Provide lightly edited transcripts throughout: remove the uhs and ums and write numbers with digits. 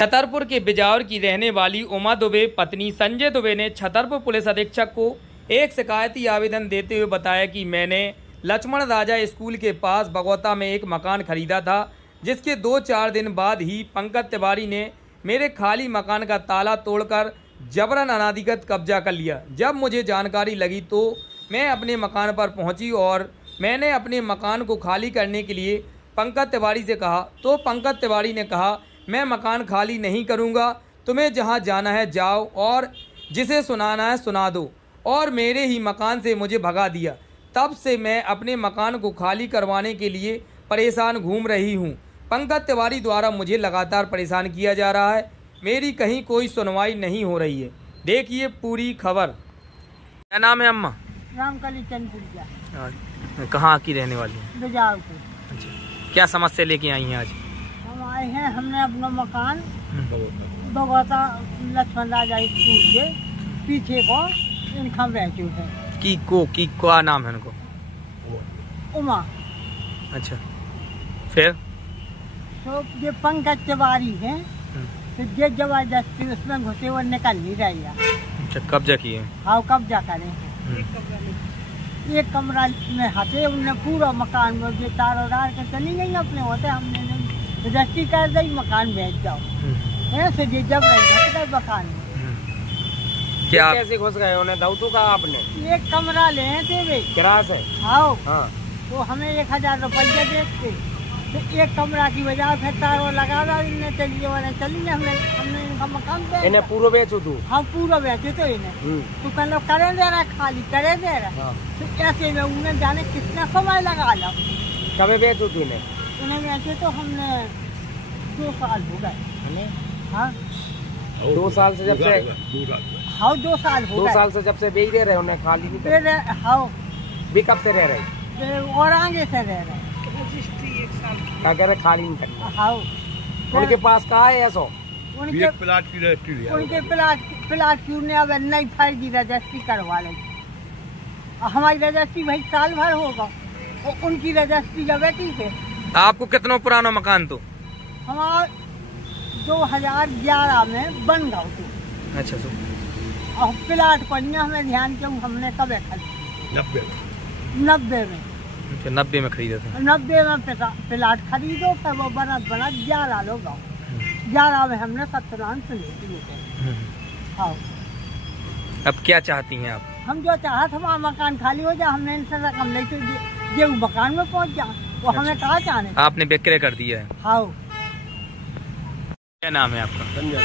छतरपुर के बिजौर की रहने वाली उमा दुबे पत्नी संजय दुबे ने छतरपुर पुलिस अधीक्षक को एक शिकायती आवेदन देते हुए बताया कि मैंने लक्ष्मण राजा स्कूल के पास बगौता में एक मकान खरीदा था, जिसके 2-4 दिन बाद ही पंकज तिवारी ने मेरे खाली मकान का ताला तोड़कर जबरन अनाधिकृत कब्जा कर लिया। जब मुझे जानकारी लगी तो मैं अपने मकान पर पहुंची और मैंने अपने मकान को खाली करने के लिए पंकज तिवारी से कहा, तो पंकज तिवारी ने कहा, मैं मकान खाली नहीं करूंगा, तुम्हें जहां जाना है जाओ और जिसे सुनाना है सुना दो, और मेरे ही मकान से मुझे भगा दिया। तब से मैं अपने मकान को खाली करवाने के लिए परेशान घूम रही हूं। पंकज तिवारी द्वारा मुझे लगातार परेशान किया जा रहा है, मेरी कहीं कोई सुनवाई नहीं हो रही है। देखिए पूरी खबर। क्या नाम है अम्मा? रामकली चंद्रिका। कहाँ की रहने वाली है? बिजौर की। अच्छा, क्या समस्या लेके आई हैं आज? हम आए हैं, हमने अपना मकान बगौता लक्ष्मण राजा स्कूल के पीछे को इनका बैठू है। की क्या नाम है उनको? उमा। अच्छा, फिर तो ये पंकज तिवारी है, तो ये जबरदस्ती उसमें घुसे वो निकल नहीं रही है। अच्छा, कब्जा किए? हाँ, कब्जा करे। एक कमरा में हटे, उनने पूरा मकान में जो तार उड़ार के चली गई अपने होते, हमने नहीं रजिस्ट्री कर दी, मकान बेच जाओ ऐसे जी जब रही मकान में। क्या कैसे घुस गए? उन्हें दाऊतू कहा आपने? एक कमरा ले थे वे किराए से। हाँ, तो हमें 1000 रुपया देते, तो एक कमरा की वजह फिर तार लगा रहा, इन्हें चलिए वाले चलिए, हमने इनका मकान बेच। इन्हें पूरा बेचो तू? हाँ, पूरा बेचे तो इन्हें। तो कहना करे दे रहा, खाली करे दे रहा। तो ऐसे में उन्हें जाने कितना समय लगा लो। कब बेचो तू इन्हें? उन्हें बेचे तो हमने 2 साल हो गए। हाँ, 2 साल से जब से? हाँ, 2 साल हो गए। 2 साल से जब से बेच दे रहे उन्हें, खाली नहीं कर रहे? हाँ, भी कब से रह रहे? और आगे से रह रहे। क्या कह रहे? खाली नहीं करना। हाँ, उनके पास कहा है ऐसा? उनके प्लाट की रजिस्ट्री, उनके प्लाट की उन्हें अब नई फाइल की रजिस्ट्री करवा ली। हमारी रजिस्ट्री भाई साल भर होगा और उनकी रजिस्ट्री जब बैठी थे। आपको कितना पुराना मकान? तो हमारा 2011 में बन गया थी। अच्छा, तो और प्लाट पढ़ना हमें ध्यान क्यों, हमने कब खरीदा? 90 में। 90 में खरीदा था? 90 में प्लाट खरीदो, फिर वो बना 11 लोग गाँव 11 में हमने 17 से लेते। हाँ, अब क्या चाहती हैं आप? हम जो चाहत हमारा मकान खाली हो जाए, हमने इनसे रकम लेके ये मकान में पहुंच जाए, वो हमें कहा चाहने। आपने विक्रय कर दिया है? हाँ। क्या नाम है आपका? संजय।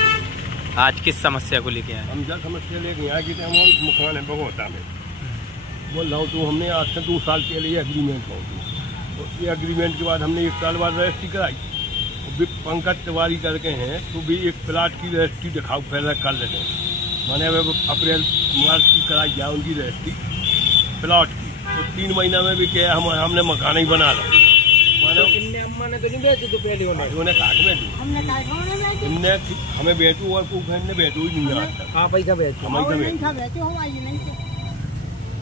आज किस समस्या को लेके आए? हम जब समस्या लेके आए कि हम मकान है बगौता में, बोल रहा हूँ, तो हमने आज से 2 साल के लिए एग्रीमेंट हो, तो ये एग्रीमेंट के बाद हमने 1 साल बाद रजिस्ट्री कराई। पंकज तिवारी करके हैं, तो भी एक प्लाट की रजिस्ट्री दिखाओ पहले कर लेते हैं। मैंने अप्रैल मार्च की कराई जाए उनकी रजिस्ट्री प्लाट की, तो 3 महीना में भी क्या हमने मकान ही बना लो। अम्मा ने तो नहीं बेचे? तो पहले उन्हें काट में दी, हमने हमें बेचू और ने बेचू ही नहीं आज तक। आप पैसा बेचो?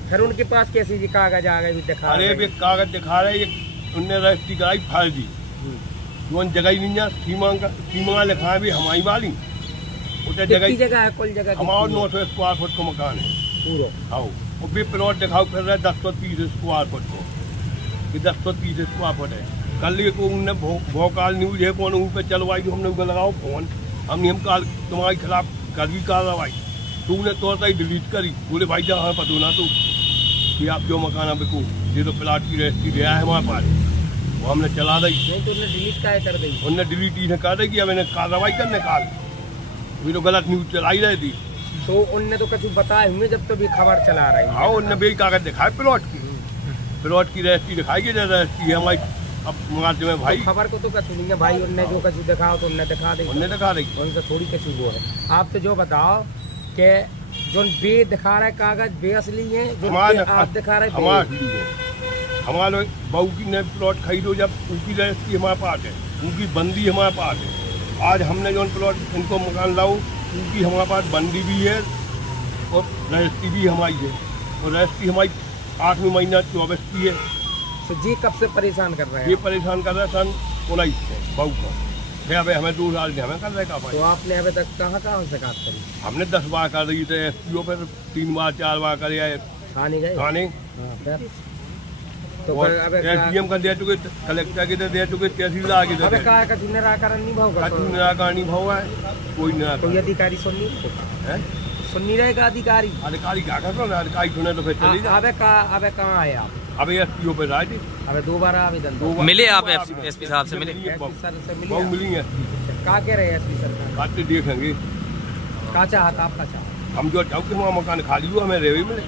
फिर उनके पास कैसी जी कागज आ गए दिखा? अरे भी कागज दिखा रहे, उनने रजिस्ट्री कराई फर्जी, जगह ही नहीं, सीमा लिखा है भी हमारी वाली जगह है। कुल जगह हमारा 900 स्क्वायर फुट का मकान है पूरा। हाँ, वो भी प्लॉट दिखाओ फिर रहे 1030 स्क्वायर फुट को, 1030 स्क्वायर फुट है। कल ये को उनने भोकाल न्यूज है कौन उन पर चलवाई, जो हमने उनको लगाओ फोन, हमने हम काल तुम्हारे खिलाफ कर भी कार्रवाई, तो उन्हें तुरंत ही डिलीट करी। बोले भाई जहाँ पता ना तो कि आप जो मकान अब को ये तो प्लाट की रजिस्ट्री दिया है हमारे पास, वो हमने चला दी। नहीं तो उन्हें डिलीट का कर दी? उन्होंने डिलीट इन्हें कर दी कि अब इन्हें कार्रवाई करने काल, अभी तो गलत न्यूज चलाई रही थी। तो उनने तो कुछ बताए हुए जब तो भी खबर चला रही है? हाँ, उनने भी कागज दिखाए प्लॉट की रजिस्ट्री दिखाई गई, रजिस्ट्री है हमारी। अब मुआवजे में भाई खबर को तो कछु नहीं है भाई, उनने जो कछु दिखाओ तो उनने दिखा दी, उनने दिखा दी, उनसे थोड़ी कछु वो है। आप तो जो बताओ कि जो बे दिखा रहा है कागज बे असली है, जो आप दिखा रहे हमारे बहू की नए प्लॉट खरीदो, जब उनकी रजिस्ट्री हमारे पास है, उनकी बंदी हमारे पास है। आज हमने जो प्लॉट इनको मकान लाओ, उनकी हमारे पास बंदी भी है और रजिस्ट्री भी हमारी है, और रजिस्ट्री हमारी 8वें महीना 24 की है। तो जी कब से परेशान कर रहे हैं? ये परेशान कर रहा है सन 19 से बहू का। फिर अबे हमें 2 साल हमें कर रहे का तो आपने अभी तक कहाँ कहाँ शिकायत करी? हमने 10 बार कर रही थे SPO पर 3 बार 4 बार कर थाने गए? थाने हाँ, फिर? तो और फिर अबे SDM का दे चुके, कलेक्टर के दे चुके, तहसीलदार के अबे दे का कछु निराकरण नहीं होगा? निराकरण नहीं हुआ है, कोई कोई निराकरण अधिकारी सुन नहीं रहेगा अधिकारी? अधिकारी क्या कर रहे हैं? अधिकारी सुने तो फिर चली जाए। अबे कहाँ आए आप? अबे SPO पे राय थी, अबे 2 बार आवेदन 2 बार मिले आप आवेदन। SP साहब से मिले? एसपी सर से मिले बहुत आप? मिली है, का कह रहे हैं एसपी सर? बातें देखेंगे। का चाहता आपका चाह? हम जो चाहते हैं वहाँ मकान खाली हुआ, हमें रेवे मिले।